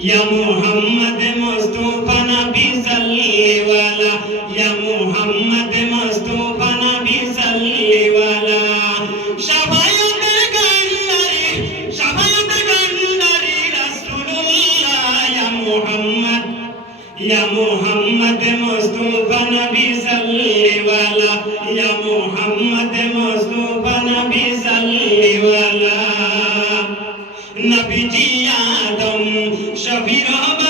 ইয়া মুহাম্মদ মুস্তাফা নবী সাল্লিওয়ালা ইয়া মুহাম্মদ মুস্তাফা নবী সাল্লিওয়ালা শাফায়াতের কান্ডারি শাফায়াতের কান্ডারি রাসূলুল্লাহ ইয়া মুহাম্মদ ইয়া মুহাম্মদ মুস্তাফা নবী সাল্লিওয়ালা ইয়া মুহাম্মদ Shabira Abba.